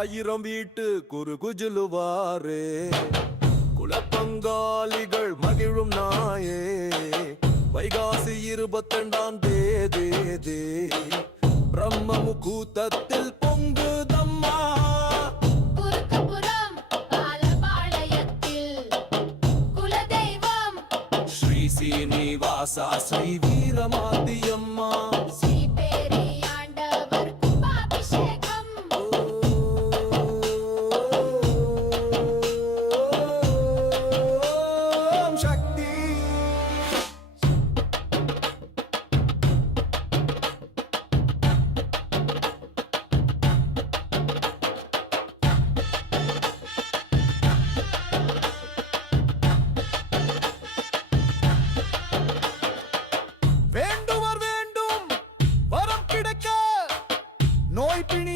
ஆயிரம் வீட்டு குறுகுஜுலுவாரே குலப்பங்காளிகள் மகிழும் நாயே வைகாசி 22ஆம் தேதி பிரம்ம முகூர்த்தத்தில் பொங்குதம்மா குறுக்குப்புறம் பாலபாளையத்தில் குலதெய்வம் ஸ்ரீ சீனிவாசா ஸ்ரீ வீரமாத்தியம்மா ஸ்ரீ பெரியாண்டவர் கும்பாபிஷேகம் ஓம் சக்தி வேண்டுவர் வேண்டும் வரம் கிடைக்க நோய் பிணி